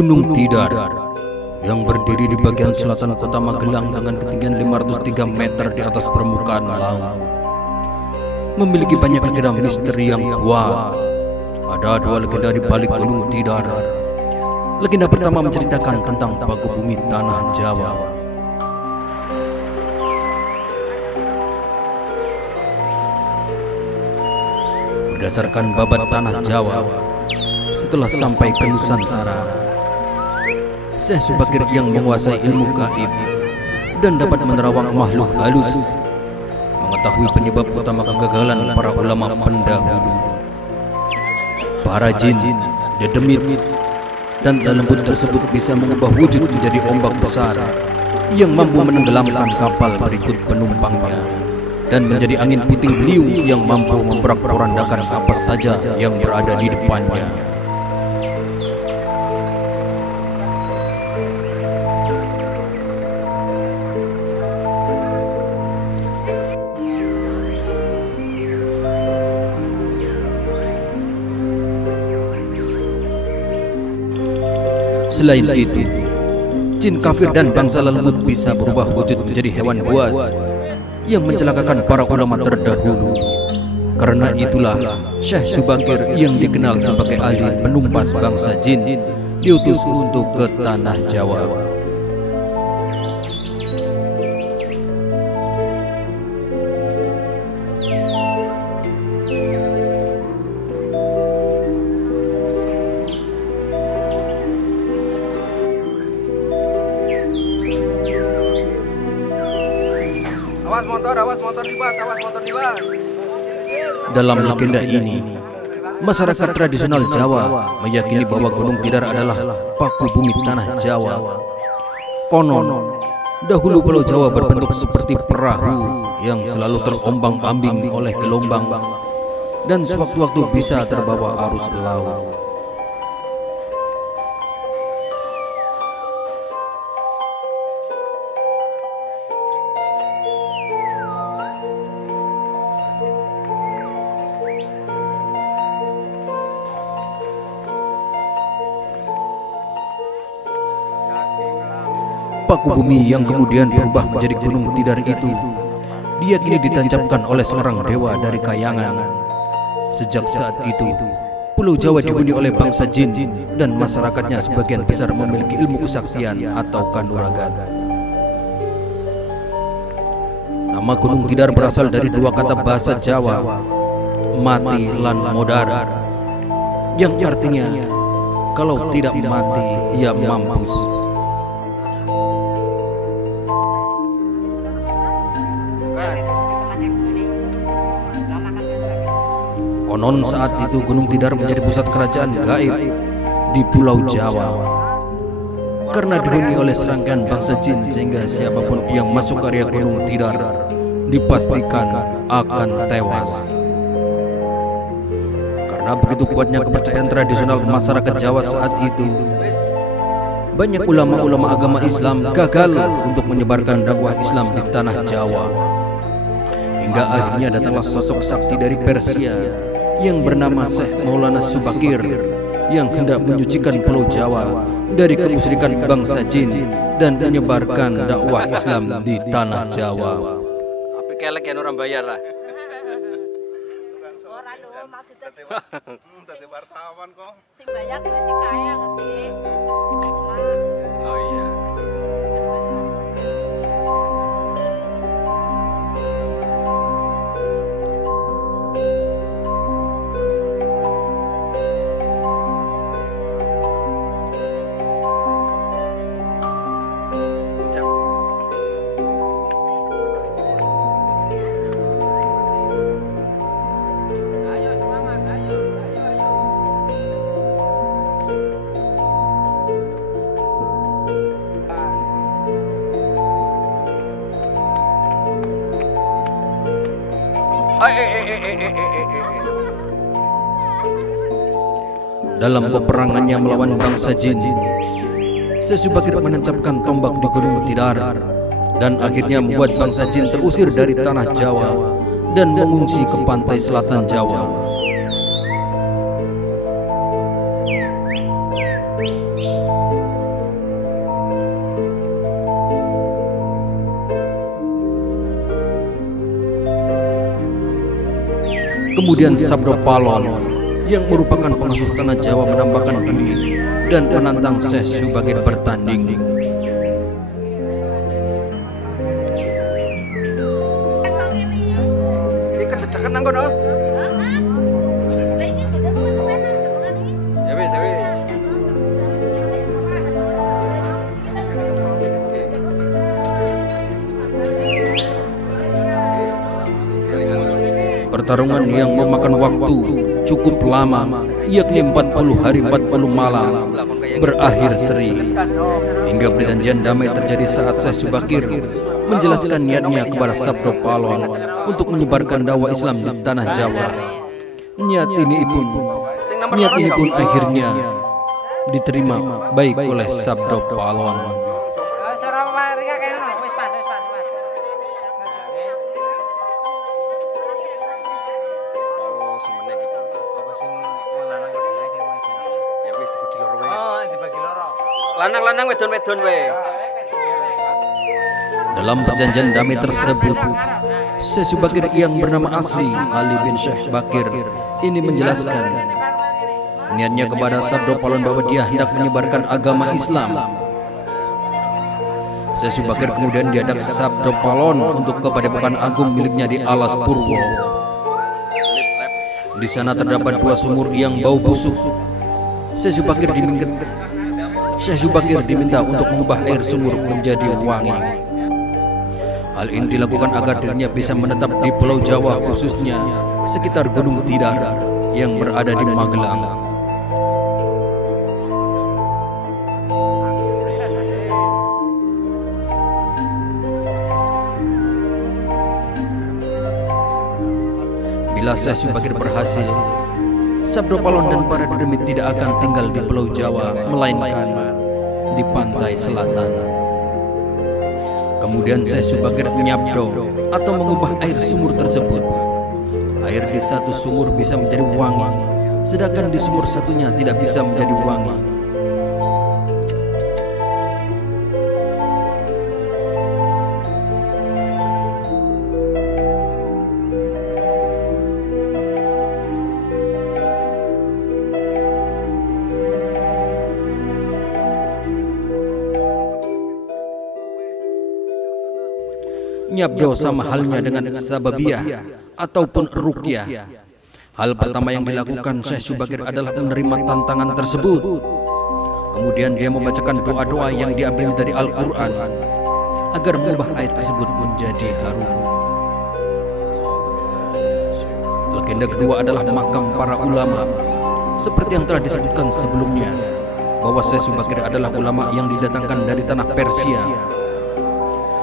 Gunung Tidar yang berdiri di bagian selatan kota Magelang dengan ketinggian 503 meter di atas permukaan laut memiliki banyak legenda misteri yang kuat. Ada dua legenda di balik Gunung Tidar. Legenda pertama menceritakan tentang paku bumi tanah Jawa. Berdasarkan babat tanah Jawa, setelah sampai ke Nusantara, Syekh Subakir yang menguasai ilmu gaib dan dapat menerawang makhluk halus mengetahui penyebab utama kegagalan para ulama pendahulu. Para jin, dedemit, dan lembut tersebut bisa mengubah wujud menjadi ombak besar yang mampu menenggelamkan kapal berikut penumpangnya dan menjadi angin puting beliung yang mampu memporak-porandakan apa saja yang berada di depannya. Selain itu, jin kafir dan bangsa lembut bisa berubah wujud menjadi hewan buas yang mencelakakan para ulama terdahulu. Karena itulah Syekh Subakir yang dikenal sebagai ahli penumpas bangsa jin diutus untuk ke tanah Jawa. Awas motor libat. Dalam legenda ini, masyarakat tradisional Jawa meyakini bahwa Gunung Tidar adalah paku bumi tanah Jawa. Konon, dahulu Pulau Jawa berbentuk seperti perahu yang selalu terombang-ambing oleh gelombang dan sewaktu-waktu bisa terbawa arus laut. Paku bumi yang kemudian berubah menjadi Gunung Tidar itu diyakini ditancapkan oleh seorang dewa dari kayangan. Sejak saat itu, Pulau Jawa dihuni oleh bangsa jin dan masyarakatnya sebagian besar memiliki ilmu kesaktian atau kanuragan. Nama Gunung Tidar berasal dari dua kata bahasa Jawa, mati lan modar, yang artinya kalau tidak mati ia mampus. Konon saat itu Gunung Tidar menjadi pusat kerajaan gaib di Pulau Jawa. Karena dihuni oleh serangkaian bangsa jin sehingga siapapun yang masuk area Gunung Tidar dipastikan akan tewas. Karena begitu kuatnya kepercayaan tradisional masyarakat Jawa saat itu, banyak ulama-ulama agama Islam gagal untuk menyebarkan dakwah Islam di tanah Jawa. Hingga akhirnya datanglah sosok sakti dari Persia yang bernama Syekh Maulana Subakir yang hendak menyucikan Pulau Jawa dari kemusyrikan bangsa jin dan menyebarkan dakwah Islam di tanah Jawa. Tapi kelek ya orang bayar lah. Ora lho maksudnya Dadi wartawan kok. sing bayar kuwi sing kaya ngerti. Oh iya. Ayo semangat, ayo. Dalam peperangannya melawan bangsa jin, Syekh Subakir menancapkan tombak di Gunung Tidar dan akhirnya membuat bangsa jin terusir dari tanah Jawa dan mengungsi ke pantai selatan Jawa. Kemudian Sabdo Palon yang merupakan pengasuh tanah Jawa menampakkan diri dan menantang Syekh Subagir bertanding. Ikat cecakan nang kono. Ya wis, ya wis. Pertarungan yang memakan waktu cukup lama, yakni 40 hari 40 malam, berakhir seri. Hingga perjanjian damai terjadi saat Syekh Subagir menjelaskan niatnya kepada Sabdo Palon untuk menyebarkan dakwah Islam di tanah Jawa. Niat ini pun akhirnya diterima baik oleh Sabdo Palon. Oh, semene iki Bang. Apa sing lanang kok dilek ya wis dibagi loro wae. Oh, dibagi loro. Lanang-lanang wedon-wedon wae. Dalam perjanjian damai tersebut, Syekh Subagir yang bernama asli Ali bin Syekh Bakir ini menjelaskan niatnya kepada Sabdo Palon bahwa dia hendak menyebarkan agama Islam. Syekh Subagir kemudian diajak Sabdo Palon untuk ke Padepokan Agung miliknya di Alas Purwo. Di sana terdapat 2 sumur yang bau busuk. Syekh Subagir diminta untuk mengubah air sumur menjadi wangi. Hal ini dilakukan agar dirinya bisa menetap di Pulau Jawa, khususnya sekitar Gunung Tidar yang berada di Magelang. Bila Syekh Subagir berhasil, Sabdo Palon dan para demit tidak akan tinggal di Pulau Jawa, melainkan di pantai selatan. Kemudian Syekh Subagir menyabdo atau mengubah air sumur tersebut. Air di satu sumur bisa menjadi wangi, sedangkan di sumur satunya tidak bisa menjadi wangi. Nyabdo sama halnya dengan sababiyah ataupun ruqyah. Hal pertama yang dilakukan Syekh Subagir adalah menerima tantangan tersebut. Kemudian dia membacakan doa-doa yang diambil dari Al-Quran agar mengubah air tersebut menjadi harum. Legenda kedua adalah makam para ulama. Seperti yang telah disebutkan sebelumnya, bahwa Syekh Subagir adalah ulama yang didatangkan dari tanah Persia.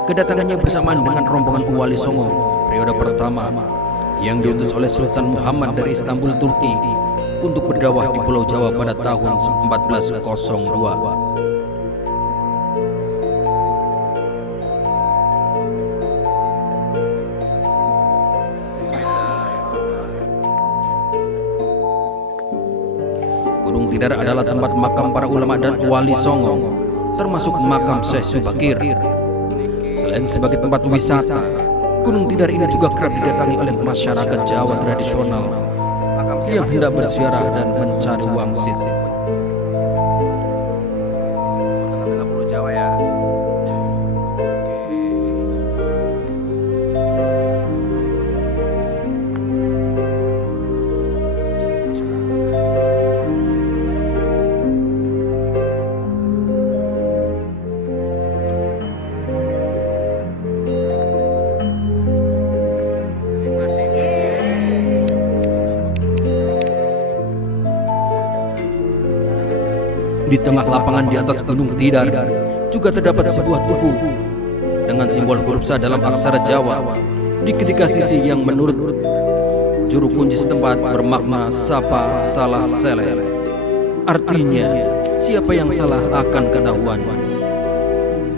Kedatangannya bersamaan dengan rombongan Wali Songo periode pertama yang diutus oleh Sultan Muhammad dari Istanbul, Turki untuk berdakwah di Pulau Jawa pada tahun 1402. Gunung Tidar adalah tempat makam para ulama dan Wali Songo, termasuk makam Syekh Subagir. Selain sebagai tempat wisata, Gunung Tidar ini juga kerap didatangi oleh masyarakat Jawa tradisional yang hendak berziarah dan mencari wangsit. Tengah-tengah Pulau Jawa ya. Di tengah lapangan di atas Gunung Tidar juga terdapat sebuah tugu dengan simbol huruf Sa dalam aksara Jawa di ketiga sisi yang menurut juru kunci setempat bermakna sapa salah seleh. Artinya, siapa yang salah akan ketahuan.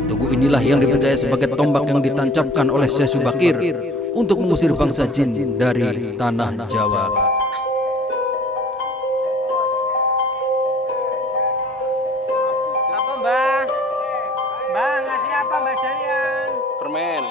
Tugu inilah yang dipercaya sebagai tombak yang ditancapkan oleh Syekh Subagir untuk mengusir bangsa jin dari tanah Jawa. Apa Mbah? Mbah ngasih apa Mbah Dalian? Permen.